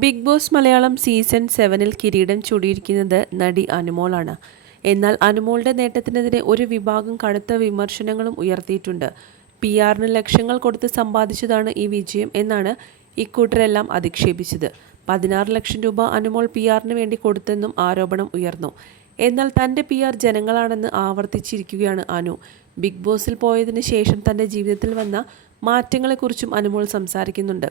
Big boss Malayalam season 7-ൽ കിരീടം ചൂടിയിരിക്കുന്നത് നടി അനുമോളാണ്. എന്നാൽ അനുമോളുടെ നേട്ടത്തിനെതിരെ ഒരു വിഭാഗം കടുത്ത വിമർശനങ്ങളും ഉയർത്തിയിട്ടുണ്ട്. PR-ന് ലക്ഷങ്ങൾ കൊടുത്ത് സമ്പാദിച്ചതാണ് ഈ വിജയം എന്നാണ് ഇക്കൂട്ടരെല്ലാം അധിക്ഷേപിച്ചത്. 16 ലക്ഷം രൂപ അനുമോൾ PR-ന് വേണ്ടി കൊടുത്തെന്നും ആരോപണം ഉയർന്നു. എന്നാൽ തൻ്റെ PR ജനങ്ങളാണെന്ന് ആവർത്തിച്ചിരിക്കുകയാണ് അനു. ബിഗ് ബോസിൽ പോയതിനു ശേഷം തൻ്റെ ജീവിതത്തിൽ വന്ന മാറ്റങ്ങളെക്കുറിച്ചും അനുമോൾ സംസാരിക്കുന്നുണ്ട്.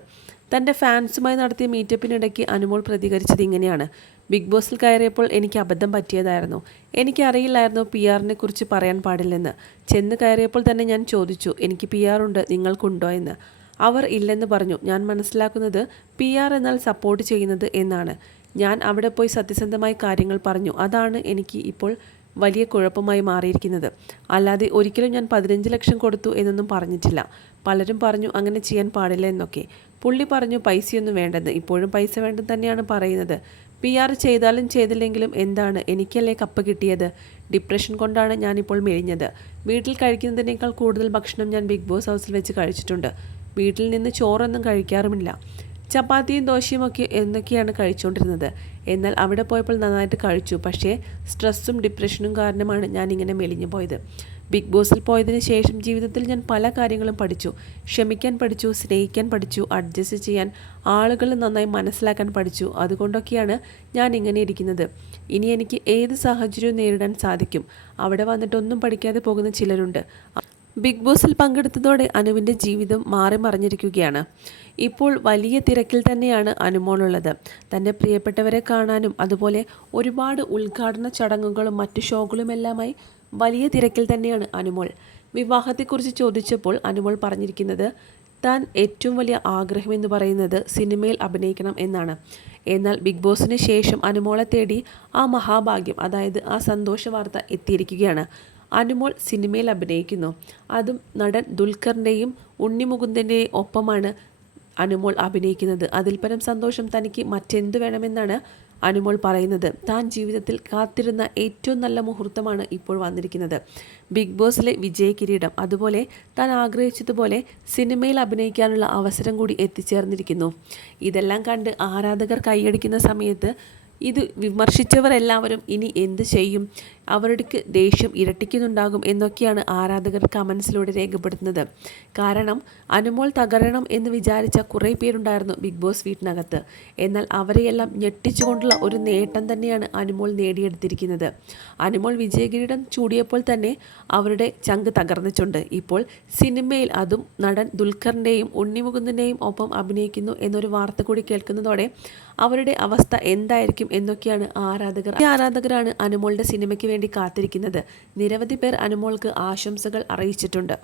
തൻ്റെ ഫാൻസുമായി നടത്തിയ മീറ്റപ്പിനിടയ്ക്ക് അനുമോൾ പ്രതികരിച്ചത് ഇങ്ങനെയാണ്: ബിഗ് ബോസിൽ കയറിയപ്പോൾ എനിക്ക് അബദ്ധം പറ്റിയതായിരുന്നു. എനിക്കറിയില്ലായിരുന്നു PR-നെ കുറിച്ച് പറയാൻ പാടില്ലെന്ന്. ചെന്ന് കയറിയപ്പോൾ തന്നെ ഞാൻ ചോദിച്ചു, എനിക്ക് PR ഉണ്ട്, നിങ്ങൾക്കുണ്ടോ എന്ന്. അവർ ഇല്ലെന്ന് പറഞ്ഞു. ഞാൻ മനസ്സിലാക്കുന്നത് PR എന്നാൽ സപ്പോർട്ട് ചെയ്യുന്നത് എന്നാണ്. ഞാൻ അവിടെ പോയി സത്യസന്ധമായി കാര്യങ്ങൾ പറഞ്ഞു. അതാണ് എനിക്ക് ഇപ്പോൾ വലിയ കുഴപ്പമായി മാറിയിരിക്കുന്നത്. അല്ലാതെ ഒരിക്കലും ഞാൻ 15 ലക്ഷം കൊടുത്തു എന്നൊന്നും പറഞ്ഞിട്ടില്ല. പലരും പറഞ്ഞു അങ്ങനെ ചെയ്യാൻ പാടില്ല എന്നൊക്കെ. പുള്ളി പറഞ്ഞു പൈസയൊന്നും വേണ്ടെന്ന്. ഇപ്പോഴും പൈസ വേണ്ടെന്ന് തന്നെയാണ് പറയുന്നത്. PR ചെയ്താലും ചെയ്തില്ലെങ്കിലും എന്താണ്, എനിക്കല്ലേ കപ്പ് കിട്ടിയത്. ഡിപ്രഷൻ കൊണ്ടാണ് ഞാനിപ്പോൾ മെലിഞ്ഞത്. വീട്ടിൽ കഴിക്കുന്നതിനേക്കാൾ കൂടുതൽ ഭക്ഷണം ഞാൻ ബിഗ് ബോസ് ഹൗസിൽ വെച്ച് കഴിച്ചിട്ടുണ്ട്. വീട്ടിൽ നിന്ന് ചോറൊന്നും കഴിക്കാറുമില്ല. ചപ്പാത്തിയും ദോശയും ഒക്കെ എന്നൊക്കെയാണ് കഴിച്ചുകൊണ്ടിരുന്നത്. എന്നാൽ അവിടെ പോയപ്പോൾ നന്നായിട്ട് കഴിച്ചു. പക്ഷേ സ്ട്രെസ്സും ഡിപ്രഷനും കാരണമാണ് ഞാനിങ്ങനെ മെലിഞ്ഞു പോയത്. ബിഗ് ബോസിൽ പോയതിന് ശേഷം ജീവിതത്തിൽ ഞാൻ പല കാര്യങ്ങളും പഠിച്ചു. ക്ഷമിക്കാൻ പഠിച്ചു, സ്നേഹിക്കാൻ പഠിച്ചു, അഡ്ജസ്റ്റ് ചെയ്യാൻ, ആളുകൾ നന്നായി മനസ്സിലാക്കാൻ പഠിച്ചു. അതുകൊണ്ടൊക്കെയാണ് ഞാൻ ഇങ്ങനെ ഇരിക്കുന്നത്. ഇനി എനിക്ക് ഏത് സാഹചര്യവും നേരിടാൻ സാധിക്കും. അവിടെ വന്നിട്ടൊന്നും പഠിക്കാതെ പോകുന്ന ചിലരുണ്ട്. ബിഗ് ബോസിൽ പങ്കെടുത്തതോടെ അനുവിൻ്റെ ജീവിതം മാറി മറിഞ്ഞിരിക്കുകയാണ്. ഇപ്പോൾ വലിയ തിരക്കിൽ തന്നെയാണ് അനുമോളുള്ളത്. തൻ്റെ പ്രിയപ്പെട്ടവരെ കാണാനും അതുപോലെ ഒരുപാട് ഉദ്ഘാടന ചടങ്ങുകളും മറ്റു ഷോകളുമെല്ലാമായി വലിയ തിരക്കിൽ തന്നെയാണ് അനുമോൾ. വിവാഹത്തെക്കുറിച്ച് ചോദിച്ചപ്പോൾ അനുമോൾ പറഞ്ഞിരിക്കുന്നത് താൻ ഏറ്റവും വലിയ ആഗ്രഹമെന്ന് പറയുന്നത് സിനിമയിൽ അഭിനയിക്കണം എന്നാണ്. എന്നാൽ ബിഗ് ബോസിന് ശേഷം അനുമോളെ തേടി ആ മഹാഭാഗ്യം, അതായത് ആ സന്തോഷ വാർത്ത എത്തിയിരിക്കുകയാണ്. അനുമോൾ സിനിമയിൽ അഭിനയിക്കുന്നു. അതും നടൻ ദുൽഖറിൻ്റെയും ഉണ്ണി മുകുന്ദൻ്റെയും ഒപ്പമാണ് അനുമോൾ അഭിനയിക്കുന്നത്. അതിൽ പരം സന്തോഷം തനിക്ക് മറ്റെന്തു വേണമെന്നാണ് അനുമോൾ പറയുന്നത്. താൻ ജീവിതത്തിൽ കാത്തിരുന്ന ഏറ്റവും നല്ല മുഹൂർത്തമാണ് ഇപ്പോൾ വന്നിരിക്കുന്നത്. ബിഗ് ബോസിലെ വിജയ കിരീടം, അതുപോലെ താൻ ആഗ്രഹിച്ചതുപോലെ സിനിമയിൽ അഭിനയിക്കാനുള്ള അവസരം കൂടി എത്തിച്ചേർന്നിരിക്കുന്നു. ഇതെല്ലാം കണ്ട് ആരാധകർ കൈയടിക്കുന്ന സമയത്ത് ഇത് വിമർശിച്ചവർ എല്ലാവരും ഇനി എന്ത് ചെയ്യും, അവർക്ക് ദേഷ്യം ഇരട്ടിക്കുന്നുണ്ടാകും എന്നൊക്കെയാണ് ആരാധകർ കമൻസിലൂടെ രേഖപ്പെടുത്തുന്നത്. കാരണം അനുമോൾ തകരണം എന്ന് വിചാരിച്ച കുറേ പേരുണ്ടായിരുന്നു ബിഗ് ബോസ് വീട്ടിനകത്ത്. എന്നാൽ അവരെയെല്ലാം ഞെട്ടിച്ചുകൊണ്ടുള്ള ഒരു നേട്ടം തന്നെയാണ് അനുമോൾ നേടിയെടുത്തിരിക്കുന്നത്. അനുമോൾ വിജയകിരീടം ചൂടിയപ്പോൾ തന്നെ അവരുടെ ചങ്ക് തകർന്നിട്ടുണ്ട്. ഇപ്പോൾ സിനിമയിൽ, അതും നടൻ ദുൽഖറിൻ്റെയും ഉണ്ണി മുകുന്ദൻ്റെയും ഒപ്പം അഭിനയിക്കുന്നു എന്നൊരു വാർത്ത കൂടി കേൾക്കുന്നതോടെ അവരുടെ അവസ്ഥ എന്തായിരിക്കും എന്നൊക്കെയാണ് ആരാധകരാണ് അനുമോളുടെ സിനിമയ്ക്ക് വേണ്ടി കാത്തിരിക്കുന്നത്. നിരവധി പേർ അനുമോൾക്ക് ആശംസകൾ അറിയിച്ചിട്ടുണ്ട്.